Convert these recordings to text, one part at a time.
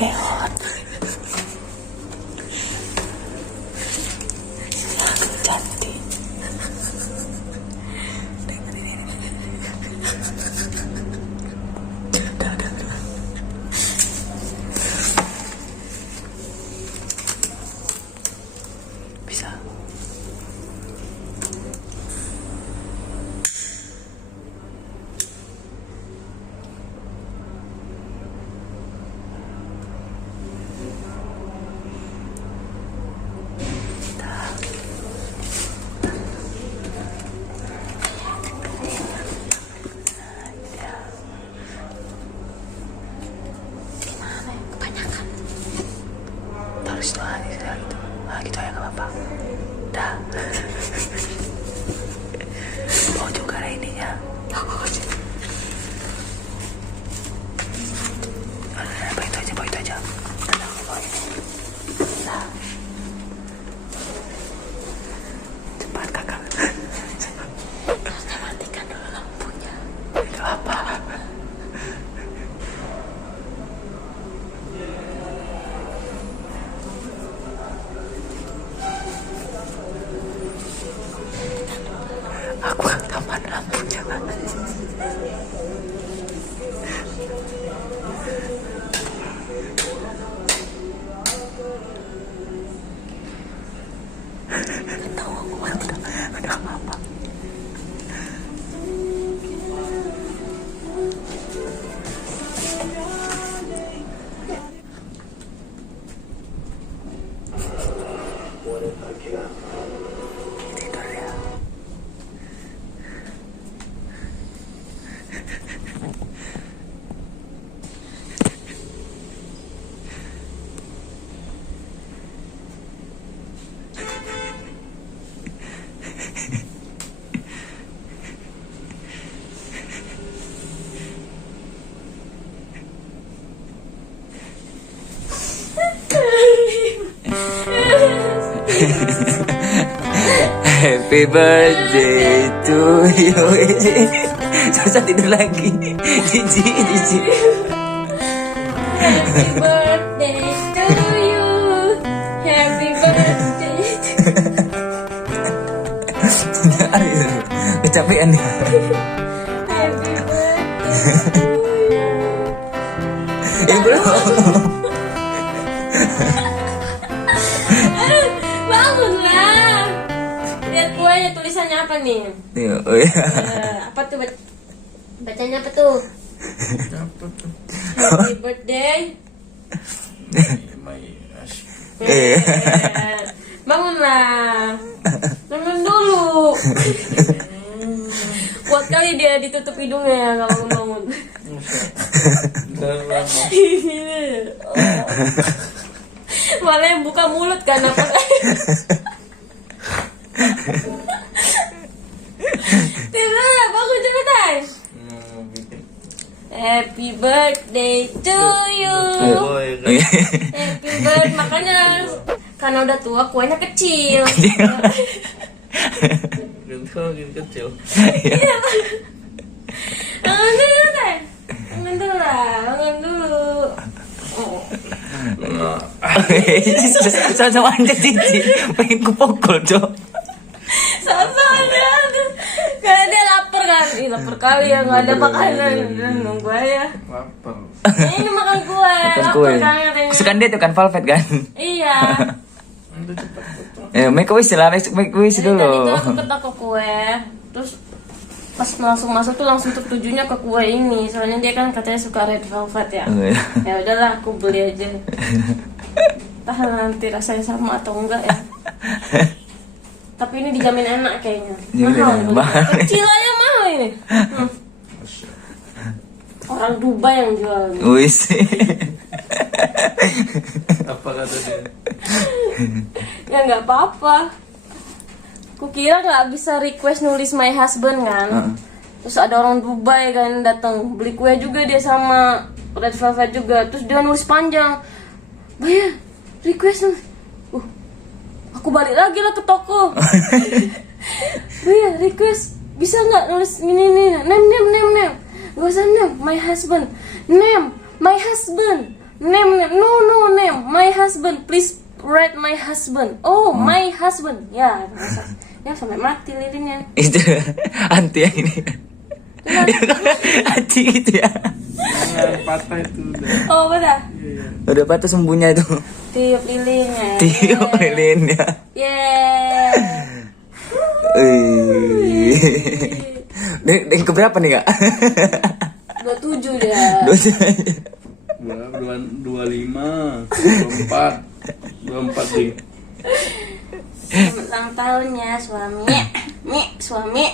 keot. Cantik. Bisa. Terus doa gitu. Nah, gitu ya nggak apa-apa. Dah. Bawa juga lah ininya. Bawa itu aja. Dah, bawa ini. Dah. Cepat kakak. Harusnya matikan dulu lampunya. Gak apa. Aku kapan lampunya Gak tahu aku udah apa. Tidur ya. Happy birthday to you. Susah tidur lagi. Jijik. Happy birthday to you. Happy birthday Kecapean nih. Happy birthday to you. Belum. Bangunlah. Lihat kuenya, tulisannya apa nih? Oh iya. Apa tuh? Bacanya apa tuh? Happy birthday. Bangunlah. Bangun dulu. Kuat kali dia ditutup hidungnya ya kalau bangun. Malah yang buka mulut kan apa? Tidur, bangun cepetan. Happy birthday to you. Happy birthday, makanya karena udah tua kuenya kecil. kecil. Bangun dulu kan? Bangun dulu lah, bangun dulu. Sama aja Cici. Pengen kupukul Cok. Sama-sama aduh. Karena dia lapar kan. Ih lapar kali ya, gak ada makanan. Nunggu aja. Lapar. Ini makan kue. Makan Lapar kue. kan katanya. Kesukaan dia tuh kan velvet kan. Iya. Make wish lah, make wish Jadi tadi dulu. tuh aku ketok ke kue. Terus pas langsung masuk tuh langsung tertujunya ke kue ini. Soalnya dia kan katanya suka red velvet ya. Ya udahlah aku beli aja. Entah nanti rasanya sama atau enggak ya. Tapi ini dijamin enak kayaknya. Mahal. Kecil aja mahal ini. Orang Dubai yang jual. Wis. Apa kata dia? Ya nggak apa-apa. Kukira nggak bisa request nulis my husband kan. Terus ada orang Dubai kan datang beli kue juga dia sama red velvet juga. Terus dia nulis panjang. Bayar request nulis. Aku balik lagi lah ke toko. Bayar request bisa nggak nulis ini name. Gak usah name my husband. Name my husband. Name no husband, please write my husband. Oh, my husband. Ya, ya sampai mati lilinnya. Itu anti yang ini. Anti gitu ya. Jangan patah itu udah. Oh, betul. Udah patah sembuhnya itu. Tiup lilinnya. Tiup lilinnya. Yeah. Yang keberapa nih kak? 27 dia. 25, 24 nih. Selamat ulang tahunnya suami. Suami.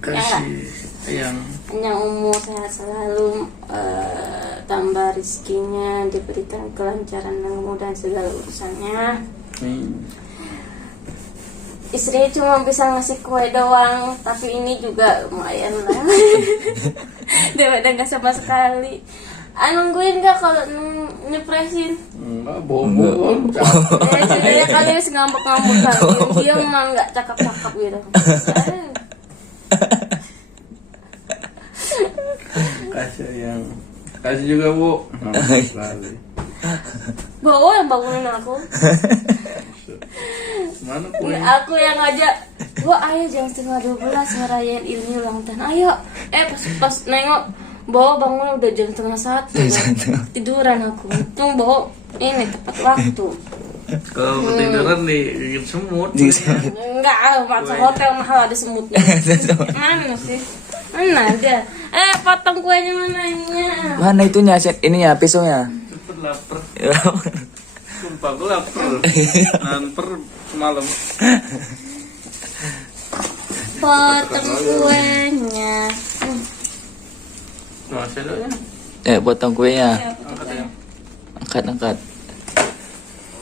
Kasih sayang. Panjang umur, sehat selalu, tambah rezekinya, diberikan kelancaran dan kemudahan segala urusannya. Istrinya cuma bisa ngasih kue doang, tapi ini juga lumayan lah. Daripada nggak sama sekali. Nungguin gak kalau nyepresin? Enggak, bobo. Ya kali harus ngambek-ngambek kali. Dia mah nggak cakep-cakep gitu. Kasih yang kasih juga bu. Sekali. Bawa yang bangunin aku. Mana Ini kue? aku yang ngajak. Gua ayo jam 11:30 ngerayain ini ulang tahun. Ayo. Pas nengok bawa bangun udah jam 12:30. Tiduran aku. Untung bawa ini tepat waktu. Kalau ketiduran digigit semut. Enggak, macam hotel mahal ada semutnya. Mana sih? Mana ada? Potong kuenya mana ininya? Mana itunya? Ininya pisaunya. Cepet lapar. Sumpah gue lapar. Namper semalam. Potong kuenya. Masih ada ya? Potong kuenya. Angkat ya. Angkat.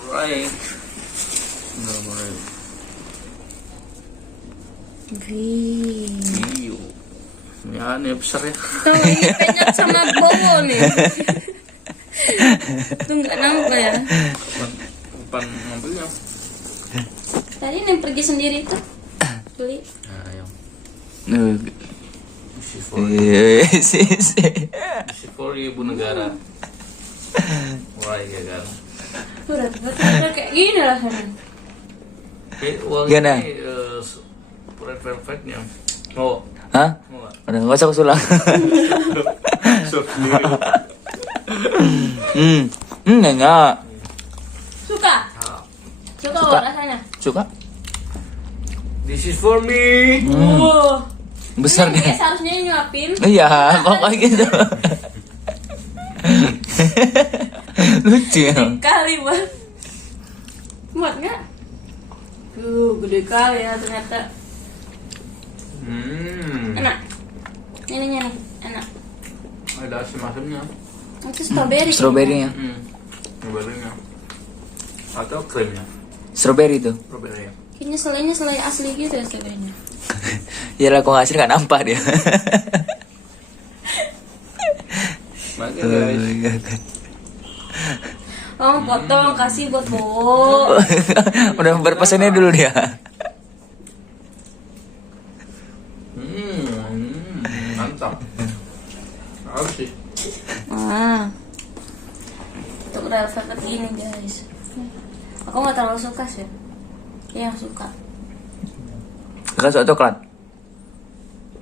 Right. Udah mulai. Iyo. Ya ini besar ya. Tuh ini penyet sama bowo nih. Tuh nggak nampak ya? Kapan ngambilnya? Tadi yang pergi sendiri tuh beli. Nah, yang Si. Sifori ibu negara. Wah iya kan. Betul kayak gini lah kan. Uang Gimana? ini red velvetnya. Mau? Hah? Mau nggak? Udah nggak usah kusulang. Sok sendiri. Enggak. Suka? Suka rasanya? Suka? This is for me. Wow. Besar Ini deh. seharusnya nyuapin. Iya, kok kayak gitu. Lucu ya. Kali banget. Muat nggak? Gede kali ya ternyata. Enak. Ininya nih, enak. Ada asam-asamnya. Itu strawberry. Stroberinya. Strawberry-nya. Atau krimnya. Strawberry itu. Strawberry ya. Kayaknya selai asli gitu ya strawberry-nya. Ya lah, kok hasil nggak nampak dia. Makanya guys. Oh, potong kasih buat Bowo. Udah berpesannya dulu dia. Mantap. Harus sih. Untuk red velvet gini guys. Aku nggak terlalu suka sih. Yang suka. Rasa coklat.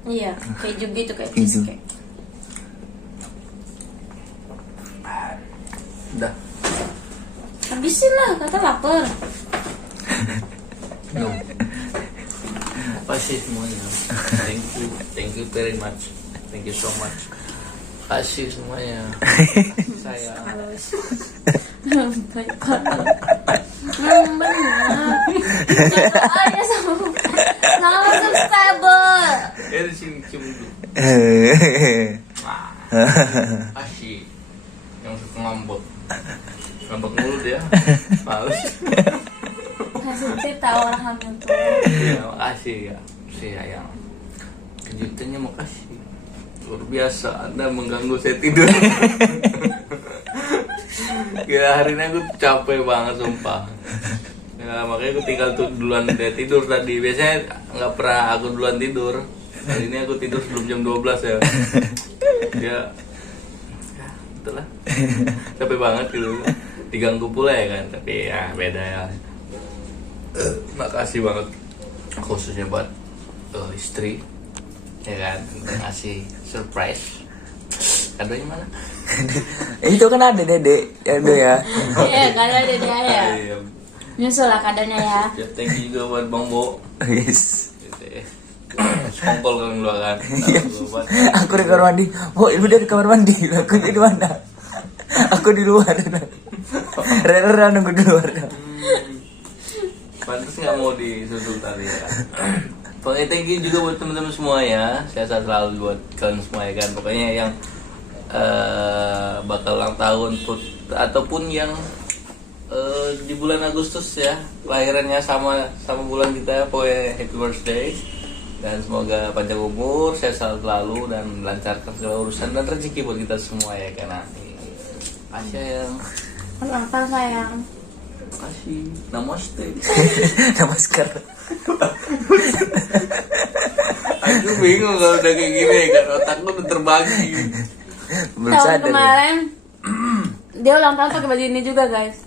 Iya, keju gitu kayak Keju. cheesecake. Udah. Habisin lah, kata lapar. No. Kasih semuanya. Thank you very much. Thank you so much. Kasih semuanya. Sayang. Banyak banget. Benar. Ayo sama subscriber. Ya di sini cium dulu. Kasih. Yang suka ngambek. Ngambek mulu dia. Males. Kasih cerita orang hamil tuh. Ya, makasih ya. Sayang. Kejutannya makasih. Luar biasa, Anda mengganggu saya tidur. Gila, hari ini aku capek banget sumpah. Ya, makanya aku tinggal duluan dia tidur tadi. Biasanya nggak pernah aku duluan tidur. Hari ini aku tidur sebelum jam 12 ya. Ya itulah. Capek banget gitu. diganggu pula ya kan, tapi ya beda ya. Makasih banget khususnya buat istri ya kan, ngasih surprise. Kadonya mana? Itu kan ada Dede, ada ya. Iya, kado Dede ya. Iya. Nyusul lah kadonya ya. Ya, thank you juga buat Bang Bo. Yes. Gitu ya. Sekongkol kan lu kan. Aku di kamar mandi. Oh, ibu dari kamar mandi. Aku di mana? Aku di luar. Rera nunggu di luar. Pantes nggak mau disusul tadi ya. Pokoknya thank you juga buat teman-teman semua ya. Saya selalu buat kalian semua ya kan. Pokoknya yang bakal ulang tahun ataupun yang di bulan Agustus ya, lahirannya sama bulan kita, pokoknya happy birthday. Dan semoga panjang umur, sehat selalu dan melancarkan segala urusan dan rezeki buat kita semua ya kan. Asya yang Ulang tahun sayang. kasih namaste. Namaskar. Aku bingung kalau udah kayak gini kan, otakku udah terbagi. Belum Tahun sadar. kemarin dia ulang tahun pakai baju ini juga guys.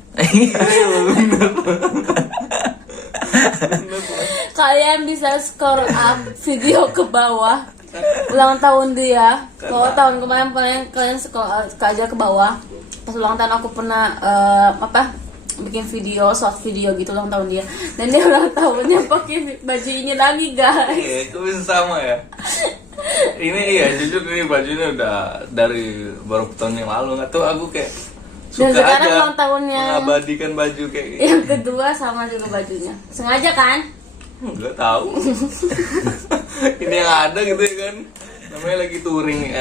Kalian bisa scroll up video ke bawah ulang tahun dia. Kalau tahun kemarin kalian scroll aja ke bawah. Pas ulang tahun aku pernah bikin video, short video gitu ulang tahun dia. Dan dia ulang tahunnya pakai baju ini lagi guys. Iya, itu bisa sama ya. Ini iya, jujur ini bajunya udah dari baru tahun yang lalu, nggak tahu aku kayak Dan suka sekarang aja ulang tahunnya mengabadikan baju kayak gitu. yang kedua sama juga bajunya. Sengaja kan? Nggak tahu. Ini yang ada gitu ya kan. Namanya lagi touring,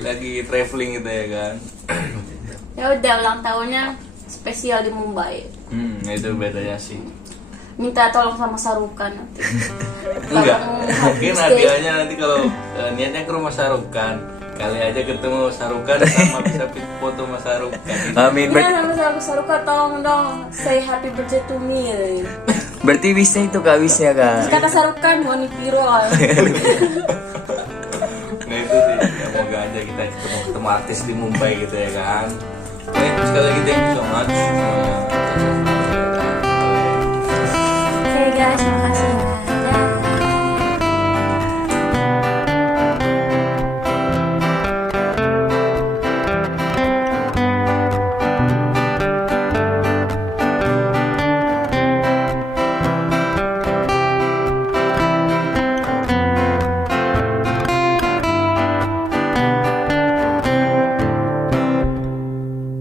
lagi traveling gitu ya kan. Ya udah ulang tahunnya spesial di Mumbai. Itu bedanya sih. Minta tolong sama Sarukan nanti. Enggak, Kalau mungkin mau hadiahnya nanti kalau niatnya ke rumah Sarukan, kali aja ketemu Sarukan sama bisa foto sama Sarukan. Amin. Iya sama Sarukan, tolong dong say happy birthday to me. Berarti wisnya itu Kak, wisnya Kak. Kata Sarukan mau nipiro. Nah itu sih, ya, moga aja kita ketemu artis di Mumbai gitu ya kan. Oke, sekali lagi thank you so much. Oke guys, makasih ya.